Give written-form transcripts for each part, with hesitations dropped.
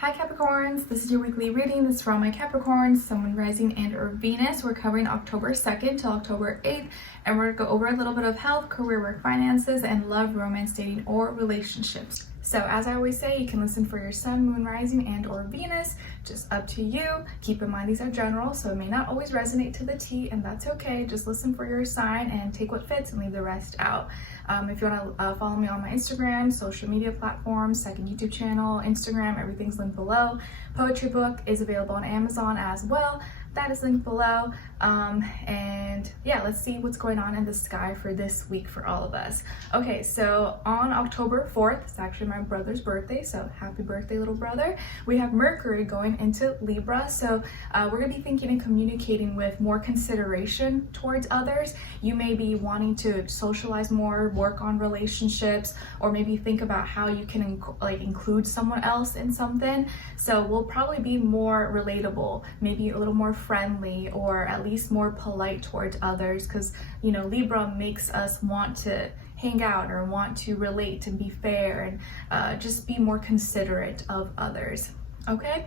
Hi Capricorns, this is your weekly reading. This is for all my Capricorns, Sun, Moon, Rising, and or Venus. We're covering October 2nd till October 8th, and we're going to go over a little bit of health, career, work, finances, and love, romance, dating, or relationships. So as I always say, you can listen for your Sun, Moon, Rising, and or Venus, just up to you. Keep in mind these are general, so it may not always resonate to the T, and that's okay. Just listen for your sign and take what fits and leave the rest out. If you want to follow me on my Instagram, social media platforms, second YouTube channel, Instagram, everything's linked below. Poetry book is available on Amazon as well. That is linked below. And yeah, let's see what's going on in the sky for this week for all of us. Okay, so on October 4th, it's actually my brother's birthday, so happy birthday, little brother. We have Mercury going into Libra, so we're gonna be thinking and communicating with more consideration towards others. You may be wanting to socialize more, work on relationships, or maybe think about how you can include someone else in something. So we'll probably be more relatable, maybe a little more friendly, or at least more polite towards others, because you know Libra makes us want to hang out or want to relate and be fair and just be more considerate of others. Okay,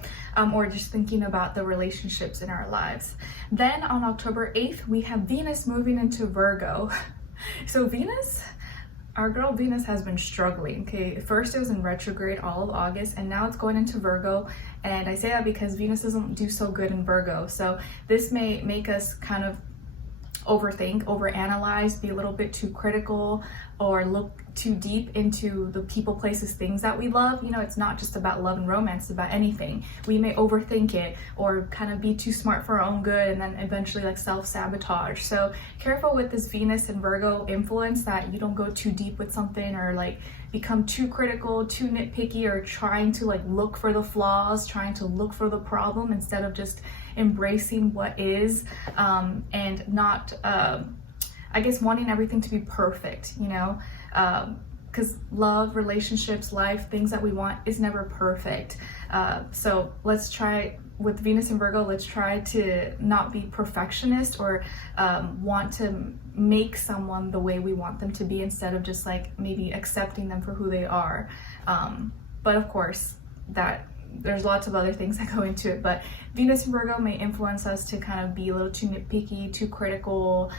or just thinking about the relationships in our lives. Then on October 8th, we have Venus moving into Virgo. So Venus, our girl Venus has been struggling. Okay, first it was in retrograde all of August, and now it's going into Virgo. And I say that because Venus doesn't do so good in Virgo. So this may make us kind of overthink, overanalyze, be a little bit too critical, or look too deep into the people, places, things that we love. You know, it's not just about love and romance, it's about anything. We may overthink it or kind of be too smart for our own good, and then eventually like self-sabotage. So careful with this Venus and Virgo influence, that you don't go too deep with something or like become too critical, too nitpicky, or trying to like look for the flaws, trying to look for the problem instead of just embracing what is, and not I guess wanting everything to be perfect, you know, because love, relationships, life, things that we want is never perfect. So let's try with Venus and Virgo, let's try to not be perfectionist or want to make someone the way we want them to be, instead of just like maybe accepting them for who they are. But of course, that there's lots of other things that go into it, but Venus and Virgo may influence us to kind of be a little too nitpicky, too critical.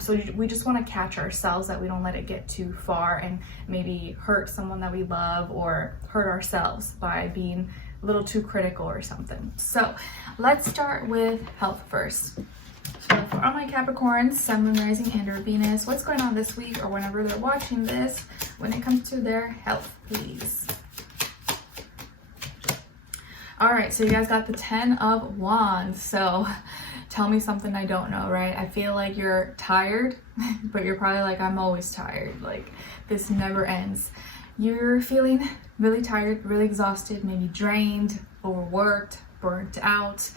So we just want to catch ourselves that we don't let it get too far and maybe hurt someone that we love or hurt ourselves by being a little too critical or something. So let's start with health first. So for all my Capricorns, Sun, Moon, Rising, and or Venus, what's going on this week or whenever they're watching this when it comes to their health, please? All right, so you guys got the 10 of Wands. So tell me something I don't know, right? I feel like you're tired, but you're probably like, I'm always tired. Like this never ends. You're feeling really tired, really exhausted, maybe drained, overworked, burnt out.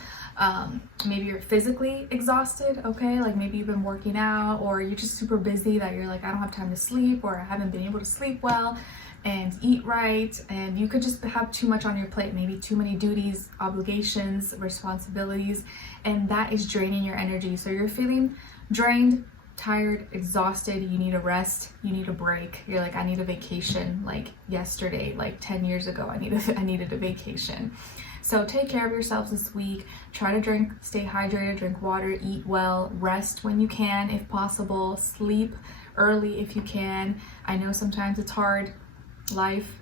Maybe you're physically exhausted, okay? Like maybe you've been working out, or you're just super busy that you're like, I don't have time to sleep, or I haven't been able to sleep well and eat right, and you could just have too much on your plate, maybe too many duties, obligations, responsibilities, and that is draining your energy. So you're feeling drained, tired, exhausted, you need a rest, you need a break. You're like, I need a vacation, like yesterday, like 10 years ago, I needed a vacation. So take care of yourselves this week. Try to drink, stay hydrated, drink water, eat well, rest when you can if possible, sleep early if you can. I know sometimes it's hard, life,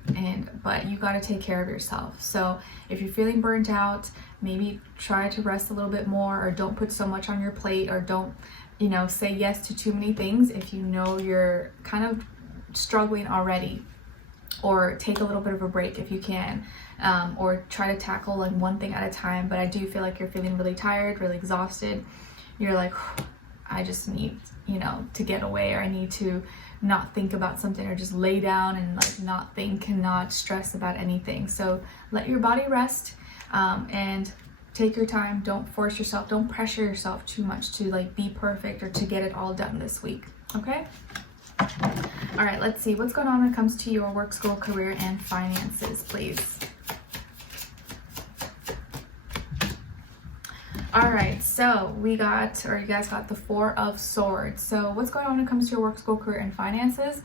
but you got to take care of yourself. So if you're feeling burnt out, maybe try to rest a little bit more, or don't put so much on your plate, or don't, you know, say yes to too many things if you know you're kind of struggling already, or take a little bit of a break if you can, or try to tackle like one thing at a time. But I do feel like you're feeling really tired, really exhausted. You're like, I just need, you know, to get away, or I need to not think about something, or just lay down and like not think and not stress about anything. So let your body rest, and take your time. Don't force yourself, don't pressure yourself too much to like be perfect or to get it all done this week. Okay, all right, let's see what's going on when it comes to your work, school, career, and finances, please. All right, so we got, or you guys got the 4 of Swords. So what's going on when it comes to your work, school, career, and finances?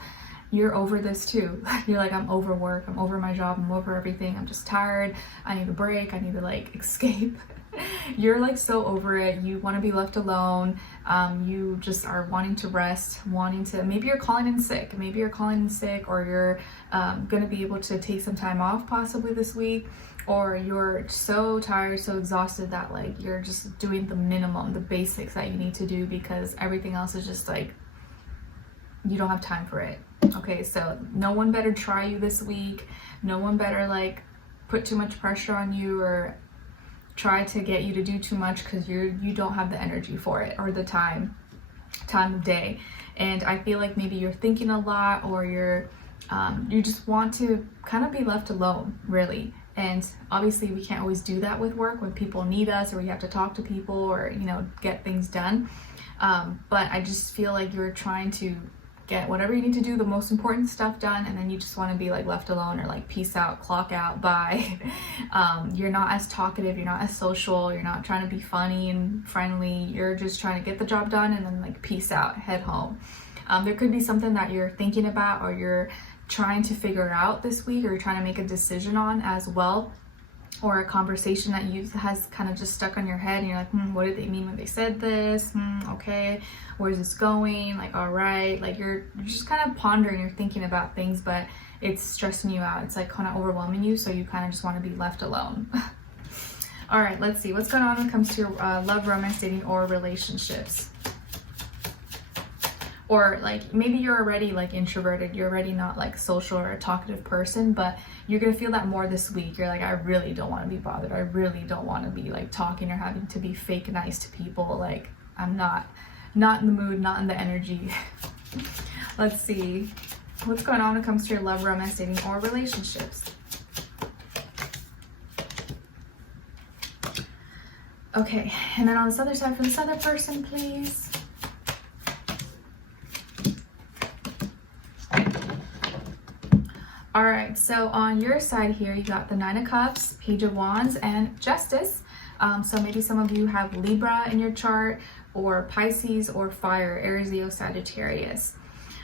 you're over this too. You're like, I'm over work, I'm over my job, I'm over everything, I'm just tired, I need a break, I need to like escape. You're like so over it. You want to be left alone. You just are wanting to rest, wanting to, maybe you're calling in sick, or you're going to be able to take some time off possibly this week, or you're so tired, so exhausted that like you're just doing the minimum, the basics that you need to do because everything else is just like, you don't have time for it. Okay, so no one better try you this week. No one better like put too much pressure on you or try to get you to do too much because you don't have the energy for it or the time of day. And I feel like maybe you're thinking a lot, or you just want to kind of be left alone, really. And obviously we can't always do that with work when people need us, or we have to talk to people, or get things done. But I just feel like you're trying to get whatever you need to do, the most important stuff done, and then you just want to be like left alone, or like peace out, clock out, bye. You're not as talkative, you're not as social, you're not trying to be funny and friendly, you're just trying to get the job done and then like peace out, head home. There could be something that you're thinking about or you're trying to figure out this week, or you're trying to make a decision on as well, or a conversation that has kind of just stuck on your head and you're like, what did they mean when they said this? Okay, where's this going? Like, all right, like you're just kind of pondering, you're thinking about things, but it's stressing you out. It's like kind of overwhelming you, so you kind of just want to be left alone. All right, let's see what's going on when it comes to your love, romance, dating, or relationships. Or like maybe you're already like introverted, you're already not like social or a talkative person, but you're gonna feel that more this week. You're like, I really don't want to be bothered. I really don't want to be like talking or having to be fake nice to people. Like I'm not in the mood, not in the energy. Let's see what's going on when it comes to your love, romance, dating, or relationships. Okay, and then on this other side for this other person, please. All right, so on your side here, you got the Nine of Cups, Page of Wands, and Justice. So maybe some of you have Libra in your chart, or Pisces, or Fire, Aries, Leo, Sagittarius.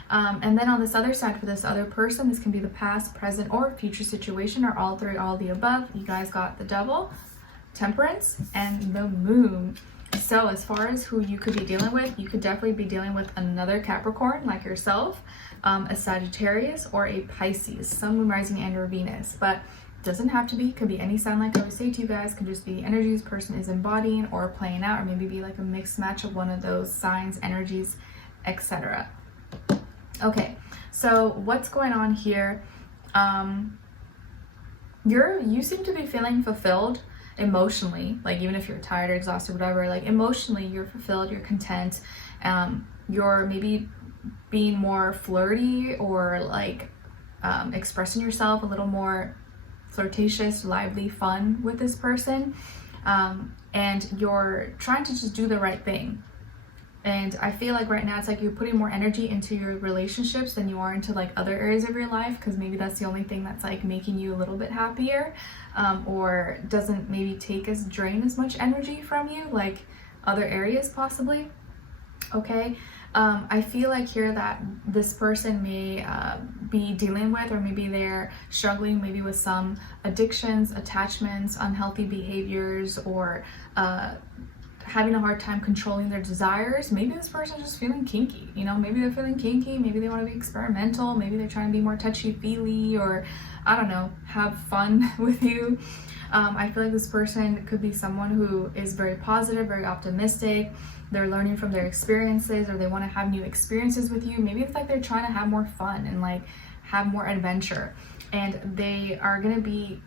And then on this other side for this other person, this can be the past, present, or future situation, or all three, all the above. You guys got the Devil, Temperance, and the Moon. So as far as who you could be dealing with, you could definitely be dealing with another Capricorn like yourself, a Sagittarius, or a Pisces, Sun, Moon, Rising, and or Venus. But doesn't have to be, could be any sign. Like I always say to you guys, can just be energies person is embodying or playing out, or maybe be like a mixed match of one of those signs, energies, etc. Okay, so what's going on here? You seem to be feeling fulfilled emotionally, like even if you're tired or exhausted, whatever, like emotionally you're fulfilled, you're content. You're maybe being more flirty, or like expressing yourself a little more flirtatious, lively, fun with this person, and you're trying to just do the right thing. And I feel like right now it's like you're putting more energy into your relationships than you are into like other areas of your life, because maybe that's the only thing that's like making you a little bit happier, or doesn't maybe drain as much energy from you like other areas possibly. Okay, I feel like here that this person may be dealing with, or maybe they're struggling maybe with some addictions, attachments, unhealthy behaviors, or having a hard time controlling their desires. Maybe this person's just feeling kinky, maybe they're feeling kinky, maybe they want to be experimental, maybe they're trying to be more touchy-feely, or I don't know, have fun with you. I feel like this person could be someone who is very positive, very optimistic. They're learning from their experiences, or they want to have new experiences with you. Maybe it's like they're trying to have more fun and like have more adventure, and they are going to be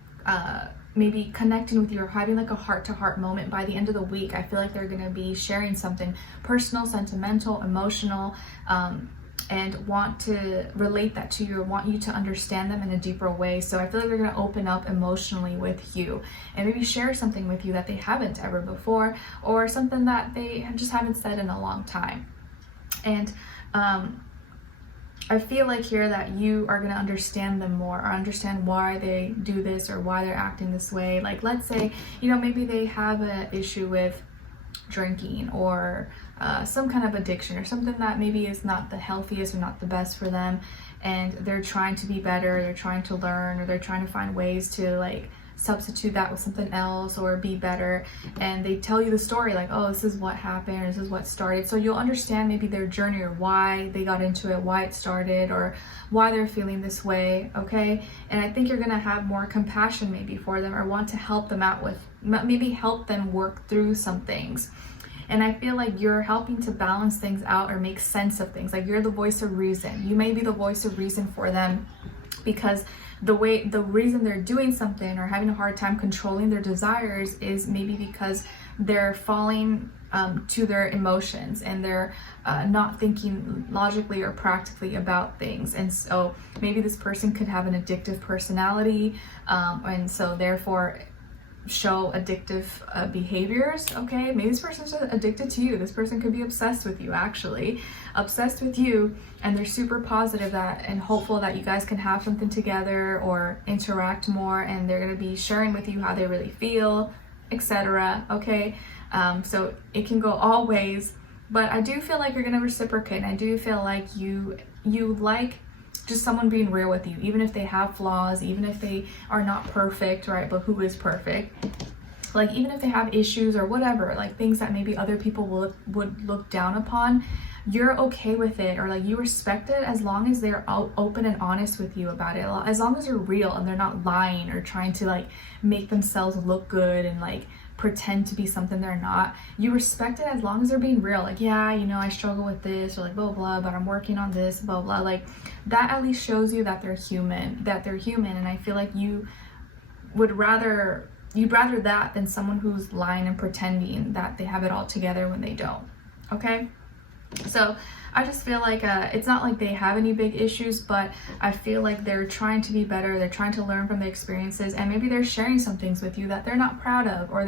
maybe connecting with you or having like a heart-to-heart moment by the end of the week. I feel like they're going to be sharing something personal, sentimental, emotional, and want to relate that to you, or want you to understand them in a deeper way. So I feel like they're going to open up emotionally with you and maybe share something with you that they haven't ever before, or something that they just haven't said in a long time. And I feel like here that you are going to understand them more, or understand why they do this or why they're acting this way. Like let's say, maybe they have an issue with drinking or some kind of addiction or something that maybe is not the healthiest or not the best for them, and they're trying to be better, they're trying to learn, or they're trying to find ways to like substitute that with something else or be better, and they tell you the story like, oh, this is what happened, or this is what started, so you'll understand maybe their journey or why they got into it, why it started, or why they're feeling this way, okay? And I think you're gonna have more compassion maybe for them, or want to help them out with, maybe help them work through some things. And I feel like you're helping to balance things out or make sense of things. Like you're the voice of reason. You may be the voice of reason for them, because the reason they're doing something or having a hard time controlling their desires is maybe because they're falling to their emotions, and they're not thinking logically or practically about things. And so maybe this person could have an addictive personality, and so therefore show addictive behaviors, okay? Maybe this person's addicted to you. This person could be obsessed with you, actually. Obsessed with you, and they're super positive that and hopeful that you guys can have something together or interact more, and they're going to be sharing with you how they really feel, etc. Okay? So it can go all ways, but I do feel like you're going to reciprocate, and I do feel like you like just someone being real with you, even if they have flaws, even if they are not perfect, right? But who is perfect? Like even if they have issues or whatever, like things that maybe other people would look down upon, you're okay with it, or like you respect it as long as they're open and honest with you about it. As long as they're real and they're not lying or trying to like make themselves look good and like pretend to be something they're not. You respect it as long as they're being real. Like, yeah, you know, I struggle with this, or like blah blah, but I'm working on this, blah blah. Like that at least shows you that they're human, and I feel like you'd rather that than someone who's lying and pretending that they have it all together when they don't. Okay? So I just feel like it's not like they have any big issues, but I feel like they're trying to be better, they're trying to learn from their experiences, and maybe they're sharing some things with you that they're not proud of, or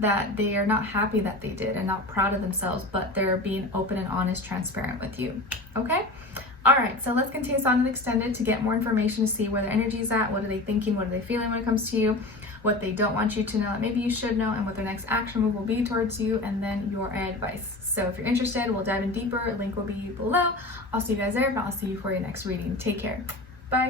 that they are not happy that they did and not proud of themselves, but they're being open and honest, transparent with you. Okay? All right, so let's continue this on and extended to get more information, to see where their energy is at, what are they thinking, what are they feeling when it comes to you, what they don't want you to know that maybe you should know, and what their next action move will be towards you, and then your advice. So if you're interested, we'll dive in deeper. Link will be below. I'll see you guys there, but I'll see you for your next reading. Take care.